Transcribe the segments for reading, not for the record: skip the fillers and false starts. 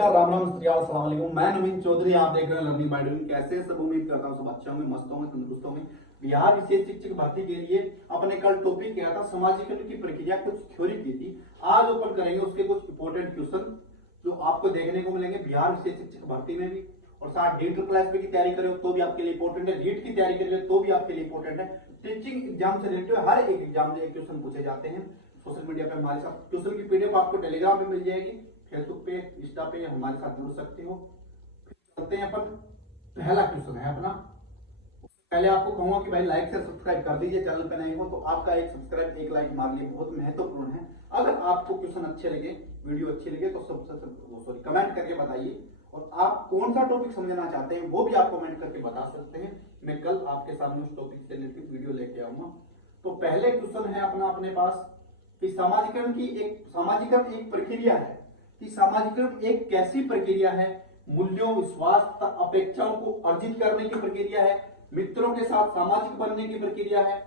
नमस्कार, राम राम, अस्सलाम वालेकुम। मैं नवीन चौधरी, आप देख रहे हैं लर्निंग बाय डूइंग। कैसे हैं सब? उम्मीद करता हूँ सब अच्छे होंगे, मस्त होंगे, तंदुरुस्त होंगे। बिहार विशेष शिक्षक भर्ती के लिए अपने कल टॉपिक किया था समाजीकरण की प्रक्रिया, कुछ थ्योरी की थी। आज ओपन करेंगे उसके कुछ इंपॉर्टेंट क्वेश्चन जो आपको देखने को मिलेंगे बिहार विशेष शिक्षक भर्ती में भी, और साथ डी क्लास की तैयारी करें तो भी आपके लिए इंपॉर्टेंट है, रीट की तैयारी करें तो भी आपके लिए इंपॉर्टेंट है। टीचिंग एग्जाम से रिलेटेड हर एक एग्जाम में क्वेश्चन पूछे जाते हैं। सोशल मीडिया पे हमारे साथ क्वेश्चन की पीडीएफ आपको टेलीग्राम पे मिल जाएगी, फेसबुक पे, इंस्टा पे हमारे साथ जुड़ सकते हो। चलते हैं अपन, पहला क्वेश्चन है अपना। पहले आपको कहूंगा कि भाई लाइक से सब्सक्राइब कर दीजिए, चैनल पे नहीं हो तो आपका एक सब्सक्राइब, एक लाइक हमारे लिए बहुत महत्वपूर्ण है। अगर आपको क्वेश्चन अच्छे लगे, वीडियो अच्छी लगे तो सबसे कमेंट करके बताइए, और आप कौन सा टॉपिक समझना चाहते हैं वो भी आप कमेंट करके बता सकते हैं। मैं कल आपके सामने उस टॉपिक से रिलेटेड वीडियो लेके आऊंगा। तो पहले क्वेश्चन है अपना अपने पास कि सामाजिकरण एक प्रक्रिया है। कि सामाजिकरण एक कैसी प्रक्रिया है? मूल्यों, विश्वास तथा अपेक्षाओं को अर्जित करने की प्रक्रिया है, मित्रों के साथ सामाजिक बनने की प्रक्रिया है,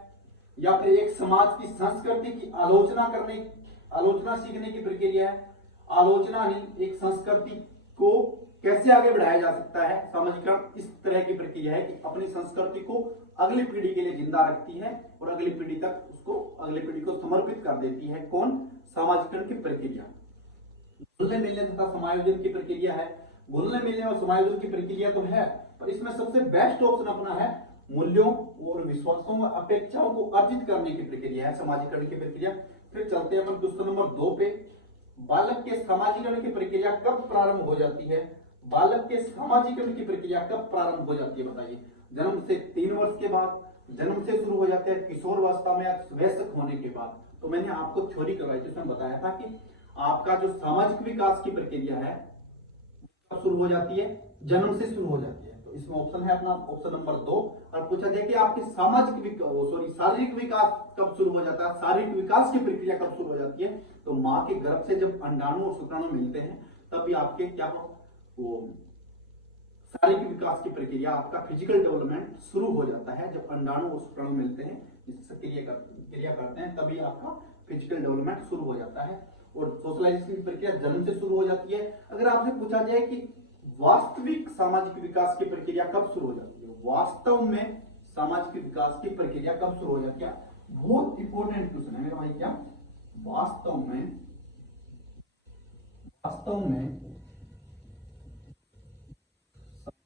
या फिर एक समाज की संस्कृति की आलोचना सीखने की प्रक्रिया है। आलोचना नहीं, एक संस्कृति को कैसे आगे बढ़ाया जा सकता है। सामाजिकरण इस तरह की प्रक्रिया है कि अपनी संस्कृति को अगली पीढ़ी के लिए जिंदा रखती है और अगली पीढ़ी को समर्पित कर देती है। कौन? सामाजिकरण की प्रक्रिया। घुलने मिलने तथा समायोजन की प्रक्रिया है। घुलने मिलने और समायोजन की प्रक्रिया तो है, पर इसमें सबसे बेस्ट ऑप्शन अपना है मूल्यों और विश्वासों व अपेक्षाओं को अर्जित करने की प्रक्रिया है, समाजीकरण की प्रक्रिया। फिर चलते हैं अपन क्वेश्चन नंबर 2 पे। बालक के समाजीकरण की प्रक्रिया कब प्रारंभ हो जाती है? बालक के समाजीकरण की प्रक्रिया कब प्रारंभ हो जाती है बताइए? जन्म से 3 वर्ष के बाद, जन्म से शुरू हो जाते हैं, किशोरावस्था में, वयस्क होने के बाद। तो मैंने आपको थ्योरी करवाई थी, उसमें बताया था कि आपका जो सामाजिक विकास की प्रक्रिया है कब शुरू हो जाती है? जन्म से शुरू हो जाती है। तो इसमें ऑप्शन है अपना ऑप्शन नंबर 2। और पूछा जाए कि आपके शारीरिक विकास कब शुरू हो जाता है, शारीरिक विकास की प्रक्रिया कब शुरू हो जाती है? तो माँ के गर्भ से जब अंडाणु और शुक्राणु मिलते हैं तभी आपके क्या हो, वो शारीरिक विकास की प्रक्रिया, आपका फिजिकल डेवलपमेंट शुरू हो जाता है। जब अंडाणु और शुक्राणु मिलते हैं, जिससे क्रिया करते हैं, तभी आपका फिजिकल डेवलपमेंट शुरू हो जाता है। और सोशलाइजेशन की प्रक्रिया जन्म से शुरू हो जाती है। अगर आपसे पूछा जाए कि वास्तविक सामाजिक विकास की प्रक्रिया कब शुरू हो जाती है, वास्तव में सामाजिक विकास की प्रक्रिया कब शुरू हो जाती है? बहुत इंपॉर्टेंट क्वेश्चन है मेरा भाई। क्या वास्तव में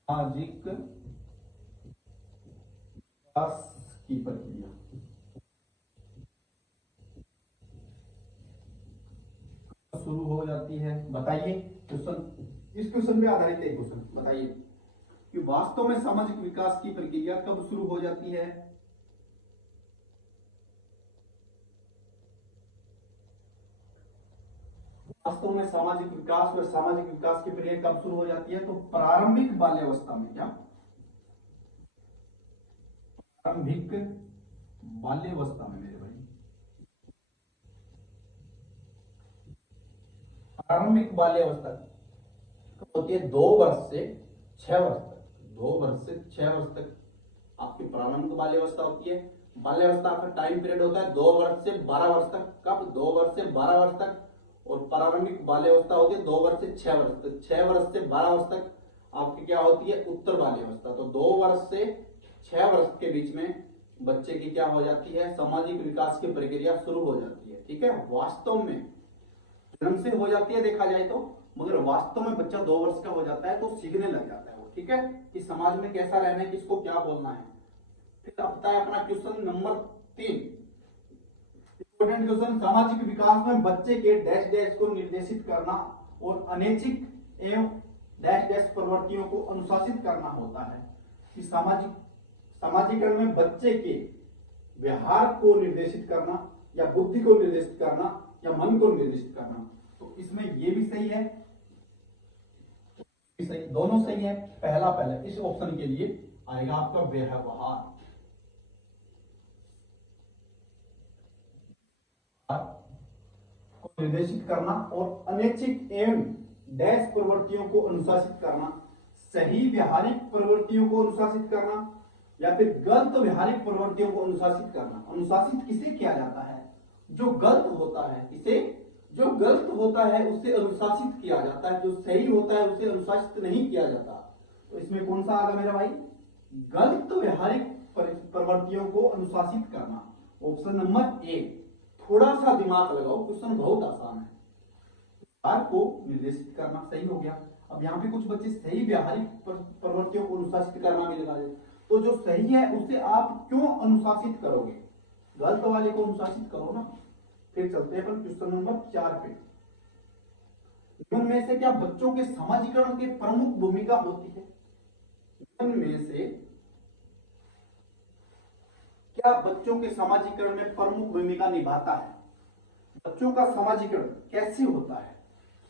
सामाजिक विकास की प्रक्रिया शुरू हो जाती है बताइए? क्वेश्चन इस क्वेश्चन पे आधारित है। क्वेश्चन बताइए कि वास्तव में सामाजिक विकास की प्रक्रिया कब शुरू हो जाती है? वास्तव में सामाजिक विकास की प्रक्रिया कब शुरू हो जाती है? तो प्रारंभिक बाल्यावस्था में। क्या? प्रारंभिक बाल्यावस्था में मेरे भाई। प्रारंभिक बाल्यावस्था होती है 2 वर्ष से 6 वर्ष तक। 2 वर्ष से 6 वर्ष तक आपकी प्रारंभिक बाल्यावस्था होती है। बाल्यावस्था का टाइम पीरियड होता है 2 वर्ष से 12 वर्ष तक। कब? 2 वर्ष से 12 वर्ष तक। और प्रारंभिक बाल्यावस्था होती है 2 वर्ष से 6 वर्ष तक। 6 वर्ष से 12 वर्ष तक आपकी क्या होती है? उत्तर बाल्यावस्था। तो 2 वर्ष से 6 वर्ष के बीच में बच्चे की क्या हो जाती है? सामाजिक विकास की प्रक्रिया शुरू हो जाती है। ठीक है, वास्तव में जन्म से हो जाती है देखा जाए तो, मगर वास्तव में बच्चा 2 वर्ष का हो जाता है तो सीखने लग जाता है वो। ठीक है, कि समाज में कैसा रहना है, किसको क्या बोलना है। फिर आता है अपना क्वेश्चन नंबर 3। इंपॉर्टेंट क्वेश्चन, सामाजिक विकास में बच्चे के डैश डैश को निर्देशित करना और अनैच्छिक एवं डैश डैश प्रवृत्तियों को अनुशासित करना होता है। कि सामाजिकरण में बच्चे के व्यवहार को निर्देशित करना, या बुद्धि को निर्देशित करना, या मन को निर्देशित करना। तो इसमें ये भी सही है, सही, दोनों सही है। पहला इस ऑप्शन के लिए आएगा आपका व्यवहार को निर्देशित करना और अनैच्छिक एवं डैश प्रवृत्तियों को अनुशासित करना। सही व्यवहारिक प्रवृत्तियों को अनुशासित करना या फिर गलत व्यवहारिक प्रवृत्तियों को अनुशासित करना। अनुशासित किसे किया जाता है? जो गलत होता है। इसे जो गलत होता है उसे अनुशासित किया जाता है, जो सही होता है उसे अनुशासित नहीं किया जाता। तो इसमें कौन सा आगा मेरा भाई? गलत व्यवहारिक प्रवृत्तियों को अनुशासित करना। Option number A. थोड़ा सा दिमाग लगाओ, क्वेश्चन बहुत आसान है। व्यवहार को निर्देशित करना सही हो गया। अब यहाँ पे कुछ बच्चे सही व्यवहारिक प्रवृत्तियों को अनुशासित करना भी लगा दे, तो जो सही है उसे आप क्यों अनुशासित करोगे? गलत वाले को अनुशासित करो ना। फिर चलते हैं अपन क्वेश्चन नंबर 4 पे। इनमें से क्या बच्चों के समाजीकरण की प्रमुख भूमिका होती है? इनमें से क्या बच्चों के समाजीकरण में प्रमुख भूमिका निभाता है? बच्चों का समाजीकरण कैसे होता है?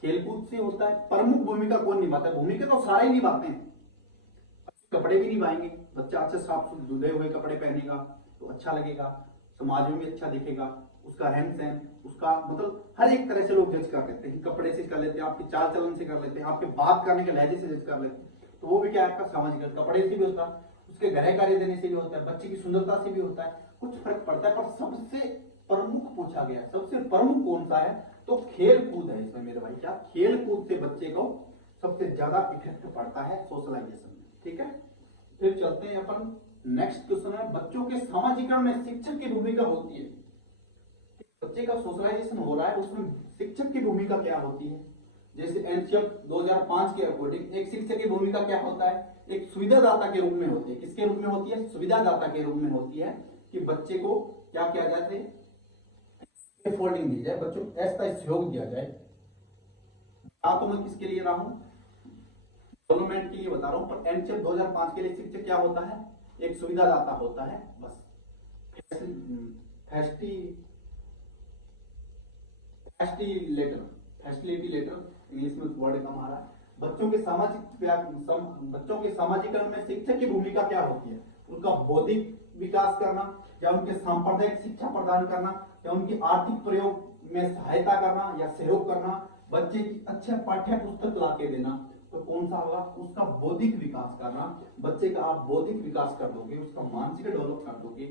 खेलकूद से होता है। प्रमुख भूमिका कौन निभाता है? भूमिका तो सारे ही निभाते हैं। कपड़े भी निभाएंगे, बच्चा अच्छे साफ धुले हुए कपड़े पहनेगा तो अच्छा लगेगा, समाज में भी अच्छा दिखेगा, उसका रहन सहन, उसका मतलब हर एक तरह से लोग जज कर लेते हैं। कपड़े से कर लेते हैं, आपके चाल चलन से कर लेते हैं, आपके बात करने के लहजे से जज कर लेते हैं। तो वो भी क्या है आपका सामाजिक, कपड़े से भी होता है, उसके गृह कार्य देने से भी होता है, बच्चे की सुंदरता से भी होता है, कुछ फर्क पड़ता है। पर सबसे प्रमुख पूछा गया, सबसे प्रमुख कौन सा है? तो खेल कूद है इसमें मेरे भाई। क्या खेल कूद से बच्चे को सबसे ज्यादा इफेक्ट पड़ता है सोशलाइजेशन में। ठीक है, फिर चलते हैं अपन नेक्स्ट क्वेश्चन है, बच्चों के समाजीकरण में शिक्षक की भूमिका होती है। बच्चे का सोशलाइजेशन हो रहा है, उसमें शिक्षक की भूमिका क्या होती है? जैसे एनसीएफ 2005 के अकॉर्डिंग एक शिक्षक की भूमिका क्या होता है? एक सुविधादाता के रूप में होती है। किसके रूप में होती है? सुविधादाता के रूप में होती है, कि बच्चे को क्या किया जाए, फोल्डिंग दी जाए, बच्चों को ऐसा सहयोग दिया जाए। तो मैं किसके लिए रहा हूं? डेवलपमेंट के लिए बता रहा हूं। पर एनसीएफ 2005 के लिए शिक्षक क्या होता है? एक सुविधादाता होता है, बस। फैसिलिटी लेटर इंग्लिश में वर्ड कम आ रहा है। बच्चों के सामाजिकरण में शिक्षक की भूमिका क्या होती है? उनका बौद्धिक विकास करना, या उनके सांप्रदायिक शिक्षा प्रदान करना, या उनकी आर्थिक प्रयोग में सहायता करना या सहयोग करना, बच्चे की अच्छे पाठ्य पुस्तक ला के देना। तो कौन सा होगा? उसका बौद्धिक विकास करना। बच्चे का आप बौद्धिक विकास कर दोगे, उसका मानसिक डेवलप कर दोगे,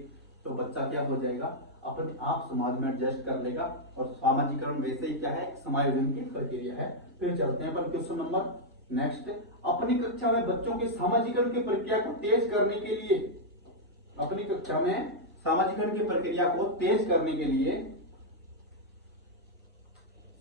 तो बच्चा क्या हो जाएगा? अपने आप समाज में एडजस्ट कर लेगा। और सामाजिकरण वैसे ही क्या है? समायोजन की प्रक्रिया है। फिर चलते हैं अपन क्वेश्चन नंबर नेक्स्ट। अपनी कक्षा में बच्चों के सामाजिकरण की प्रक्रिया को तेज करने के लिए, अपनी कक्षा में सामाजिकरण की प्रक्रिया को तेज करने के लिए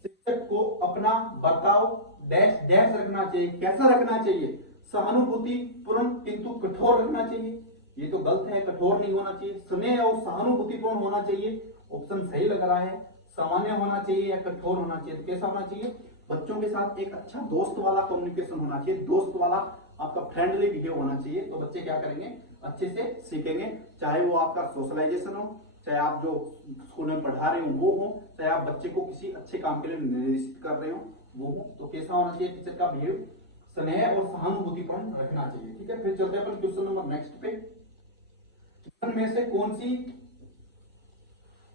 शिक्षक को अपना बर्ताव डैश डैश रखना चाहिए। कैसा रखना चाहिए? सहानुभूति पूर्ण किंतु कठोर रखना चाहिए। ये तो गलत है, कठोर नहीं होना चाहिए। स्नेह और सहानुभूतिपूर्ण होना चाहिए। ऑप्शन सही लग रहा है। सामान्य होना चाहिए या कठोर होना चाहिए? तो कैसा होना चाहिए? बच्चों के साथ एक अच्छा दोस्त वाला कम्युनिकेशन होना चाहिए, दोस्त वाला आपका फ्रेंडली बिहेव होना चाहिए। तो बच्चे क्या करेंगे? अच्छे से सीखेंगे। चाहे वो आपका सोशलाइजेशन हो, चाहे आप जो स्कूल में पढ़ा रहे हो वो हो, चाहे आप बच्चे को किसी अच्छे काम के लिए निर्देशित कर रहे हो वो हो। तो कैसा होना चाहिए टीचर का बिहेव? स्नेह और सहानुभूतिपूर्ण रखना चाहिए। ठीक है, फिर चलते हैं अपन क्वेश्चन नंबर नेक्स्ट पे। में से कौन सी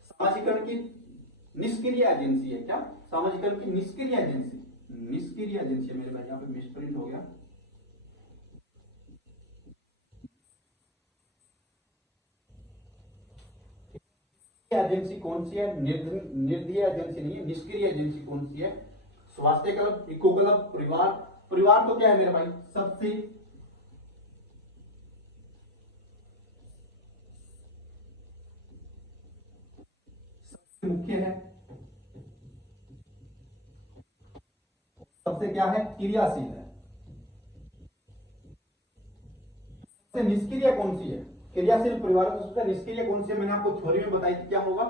सामाजिकरण की निष्क्रिय एजेंसी है? क्या सामाजिकरण की निष्क्रिय एजेंसी? निष्क्रिय एजेंसी है मेरे भाई, यहाँ पे मिसप्रिंट हो गया। एजेंसी कौन सी है? निर्दयी एजेंसी नहीं है, निष्क्रिय एजेंसी कौन सी है? स्वास्थ्य क्लब, इको क्लब, परिवार। परिवार तो क्या है मेरे भाई? सबसे मुख्य है, सबसे क्या है? क्रियाशील है। सबसे निष्क्रिय कौन सी है? क्रियाशील परिवार। सबसे निष्क्रिय कौन सी है? मैंने आपको थ्योरी में बताई थी, क्या होगा?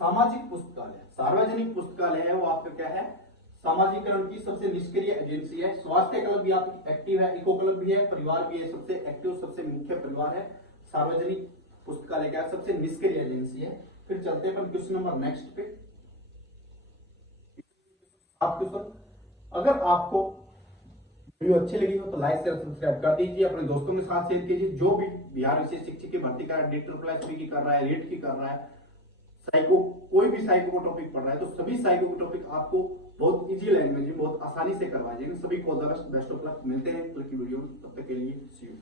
सामाजिक पुस्तकालय, सार्वजनिक पुस्तकालय है वो आपका क्या है? सामाजिकरण की सबसे निष्क्रिय एजेंसी है। स्वास्थ्य क्लब भी आपकी एक्टिव है, इको क्लब भी है, परिवार भी है। सबसे एक्टिव सबसे मुख्य परिवार है। सार्वजनिक पुस्तकालय क्या है? सबसे निष्क्रिय एजेंसी है। फिर चलते हैं अपन क्वेश्चन नंबर नेक्स्ट पे। अगर आपको वीडियो अच्छी लगी हो तो लाइक शेयर सब्सक्राइब कर दीजिए, अपने दोस्तों के साथ शेयर कीजिए। जो भी बिहार विशेष शिक्षक की भर्ती कर रहा है, DSSS की कर रहा है, रीट की कर रहा है, साइको, कोई भी साइको का टॉपिक पढ़ रहा है, तो सभी साइको का टॉपिक आपको बहुत इजी लैंग्वेज में बहुत आसानी से करवाए जाएंगे। सभी को all the best of luck. मिलते हैं कल की वीडियो में, तब तक के लिए सी यू।